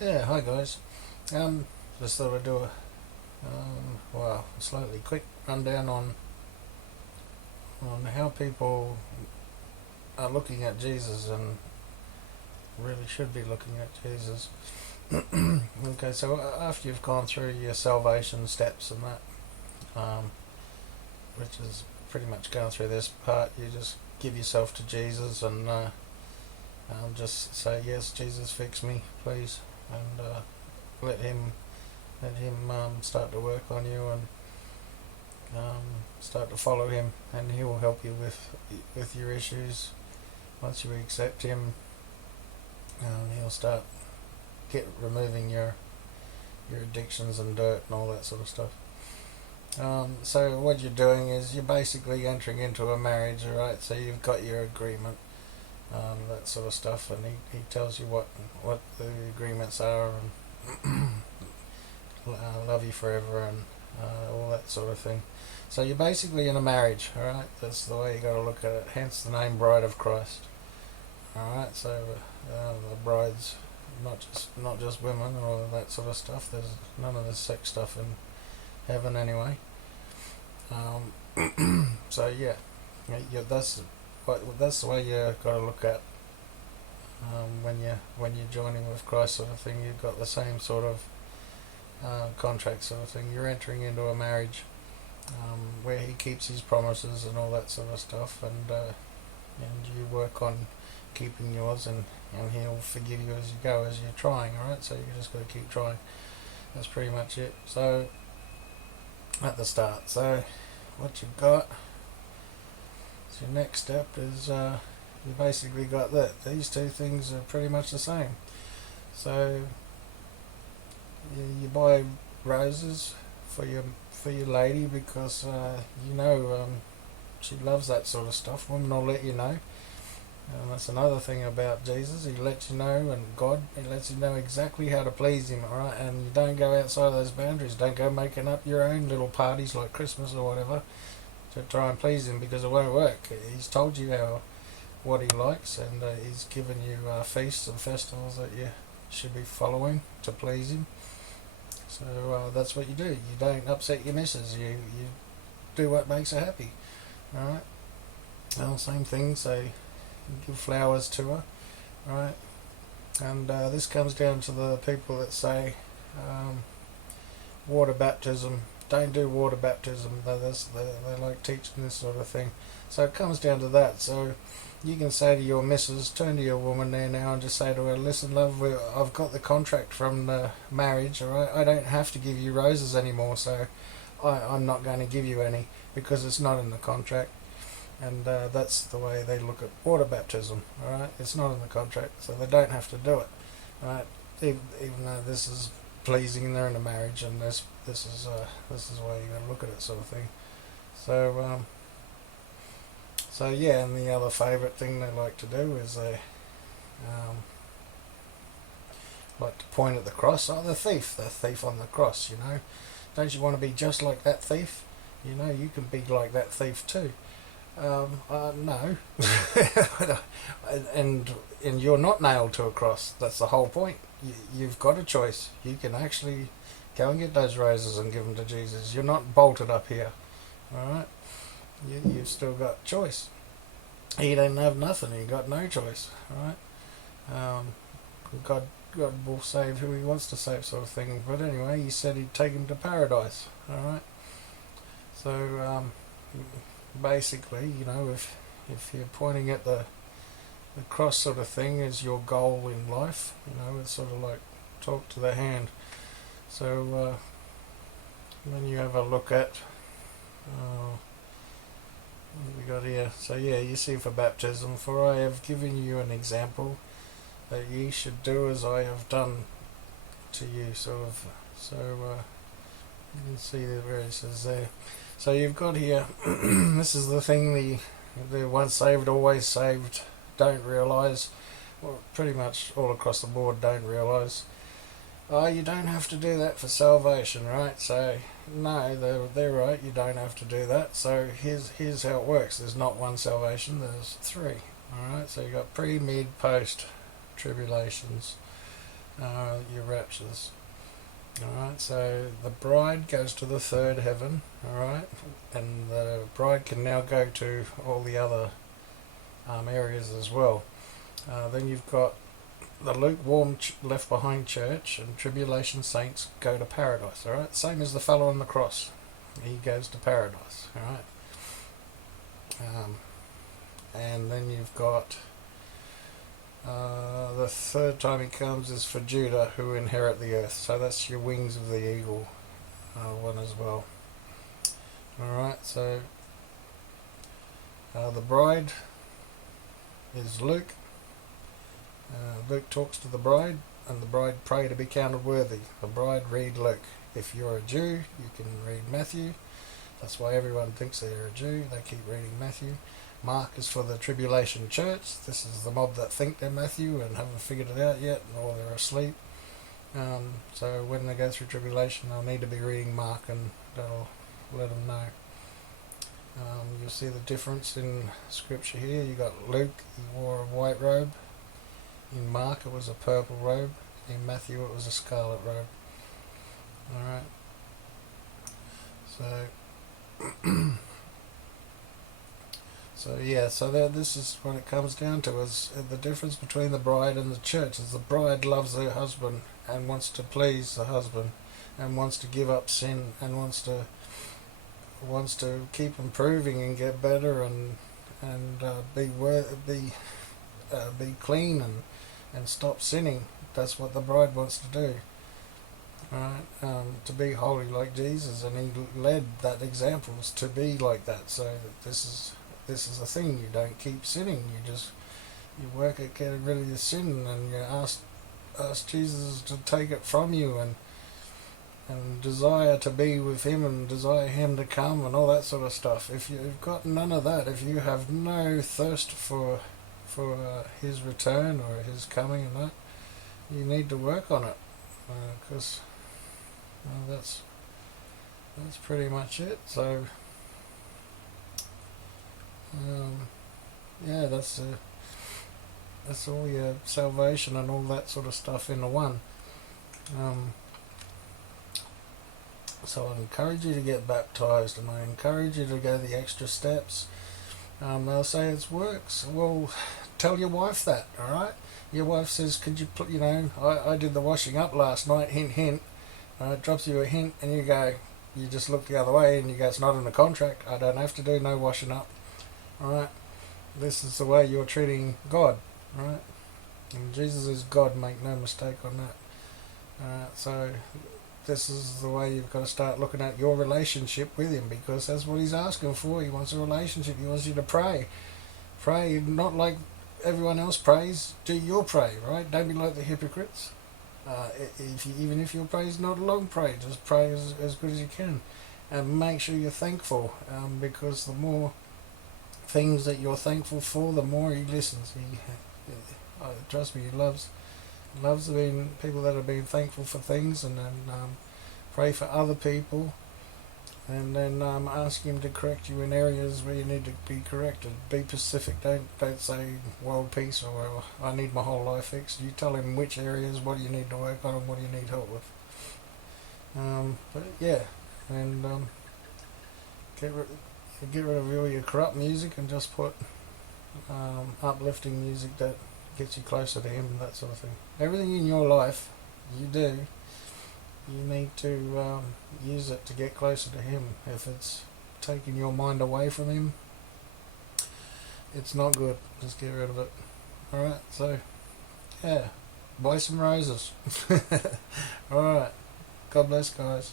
Yeah, hi guys. Just thought I'd do a slightly quick rundown on how people are looking at Jesus and really should be looking at Jesus. Okay, so after you've gone through your salvation steps and that, which is pretty much going through this part, you just give yourself to Jesus and just say, yes, Jesus, fix me, please, and let him start to work on you and start to follow him, and he will help you with your issues. Once you accept him, he'll start removing your addictions and dirt and all that sort of stuff. So what you're doing is you're basically entering into a marriage, alright? So you've got your agreement, that sort of stuff, and he tells you what the agreements are, and love you forever, and all that sort of thing. So you're basically in a marriage, alright? That's the way you got to look at it. Hence the name Bride of Christ. Alright, so the brides, not just women or that sort of stuff. There's none of this sex stuff in heaven anyway. So yeah, that's the way you got to look at when you're joining with Christ, sort of thing. You've got the same sort of contract sort of thing. You're entering into a marriage where he keeps his promises and all that sort of stuff, and you work on keeping yours, and he'll forgive you as you go, as you're trying. Alright, so you just got to keep trying. That's pretty much it. So at the start, so what you've got, so your next step is you basically got that these two things are pretty much the same. So you buy roses for your lady because she loves that sort of stuff. Women will let you know. And that's another thing about Jesus. He lets you know, and God, he lets you know exactly how to please him, alright? And you don't go outside those boundaries. Don't go making up your own little parties like Christmas or whatever to try and please him, because it won't work. He's told you what he likes, and he's given you feasts and festivals that you should be following to please him. So that's what you do. You don't upset your missus. You do what makes her happy. Alright? Well, same thing, so you give flowers to her. Right? And this comes down to the people that say water baptism. Don't do water baptism. They like teaching this sort of thing. So it comes down to that. So you can say to your missus, turn to your woman there now and just say to her, listen love, I've got the contract from the marriage, alright? I don't have to give you roses anymore, so I'm not going to give you any because it's not in the contract. And that's the way they look at water baptism, alright? It's not in the contract, so they don't have to do it, alright? Even though this is pleasing, they're in a marriage, and this is the way you got to look at it, sort of thing. So yeah, and the other favourite thing they like to do is they like to point at the cross. Oh, the thief on the cross, you know. Don't you want to be just like that thief? You know, you can be like that thief too. No. and you're not nailed to a cross. That's the whole point. You've got a choice. You can actually go and get those roses and give them to Jesus. You're not bolted up here. Alright? You've still got choice. He didn't have nothing. He got no choice. Alright? God will save who he wants to save, sort of thing. But anyway, he said he'd take him to paradise. Alright? So, basically, you know, if you're pointing at the cross sort of thing as your goal in life, you know, it's sort of like talk to the hand. So when you have a look at what we got here, so yeah, you see, for baptism, for I have given you an example that ye should do as I have done to you, sort of. So you can see where it says there. So you've got here, this is the thing the once saved, always saved don't realise, well, pretty much all across the board don't realise. You don't have to do that for salvation, right? So, no, they're right, you don't have to do that. So here's how it works. There's not one salvation, there's three. Alright, so you've got pre, mid, post tribulations. your raptures. Alright, so the bride goes to the third heaven, alright, and the bride can now go to all the other areas as well. Then you've got the lukewarm left behind church, and tribulation saints go to paradise, alright? Same as the fellow on the cross. He goes to paradise, alright? And then you've got the third time he comes is for Judah, who inherit the earth. So that's your wings of the eagle one as well. Alright, so the bride is Luke. Luke talks to the bride, and the bride pray to be counted worthy. The bride read Luke. If you're a Jew, you can read Matthew. That's why everyone thinks they're a Jew. They keep reading Matthew. Mark is for the tribulation church. This is the mob that think they're Matthew and haven't figured it out yet, or they're asleep. So when they go through tribulation, they'll need to be reading Mark, and that'll let them know. You'll see the difference in scripture here. You got Luke, he wore a white robe. In Mark, it was a purple robe. In Matthew, it was a scarlet robe. Alright. So this is what it comes down to, is the difference between the bride and the church. Is the bride loves her husband and wants to please the husband, and wants to give up sin, and wants to keep improving and get better, and be clean and stop sinning. That's what the bride wants to do. Right, to be holy like Jesus, and he led that examples to be like that. So this is the thing. You don't keep sinning. You work at getting rid of your sin, and you ask Jesus to take it from you, and desire to be with him, and desire him to come, and all that sort of stuff. If you've got none of that, if you have no thirst for his return or his coming and that, you need to work on it, because that's pretty much it. So that's all your salvation and all that sort of stuff into one. So I encourage you to get baptized, and I encourage you to go the extra steps. They'll say it works. Well, tell your wife that, alright? Your wife says, could you put, I did the washing up last night, hint, hint. It drops you a hint, and you just look the other way, and you go, it's not in the contract. I don't have to do no washing up. Alright? This is the way you're treating God. Alright? And Jesus is God, make no mistake on that. Alright, so this is the way you've got to start looking at your relationship with him, because that's what he's asking for. He wants a relationship. He wants you to pray. Pray not like everyone else prays. Do your pray, right? Don't be like the hypocrites. Even if your prayer is not a long prayer, just pray as good as you can, and make sure you're thankful, because the more things that you're thankful for, the more he listens. Trust me, he loves people that have been thankful for things, and then pray for other people, and then ask him to correct you in areas where you need to be corrected. Be specific. Don't say world peace or I need my whole life fixed. You tell him which areas, what do you need to work on, and what do you need help with. But yeah, and get rid of all your corrupt music, and just put uplifting music that gets you closer to him, and that sort of thing. Everything in your life you need to use it to get closer to him. If it's taking your mind away from him, it's not good. Just get rid of it. Alright, so yeah, buy some roses. Alright, God bless, guys.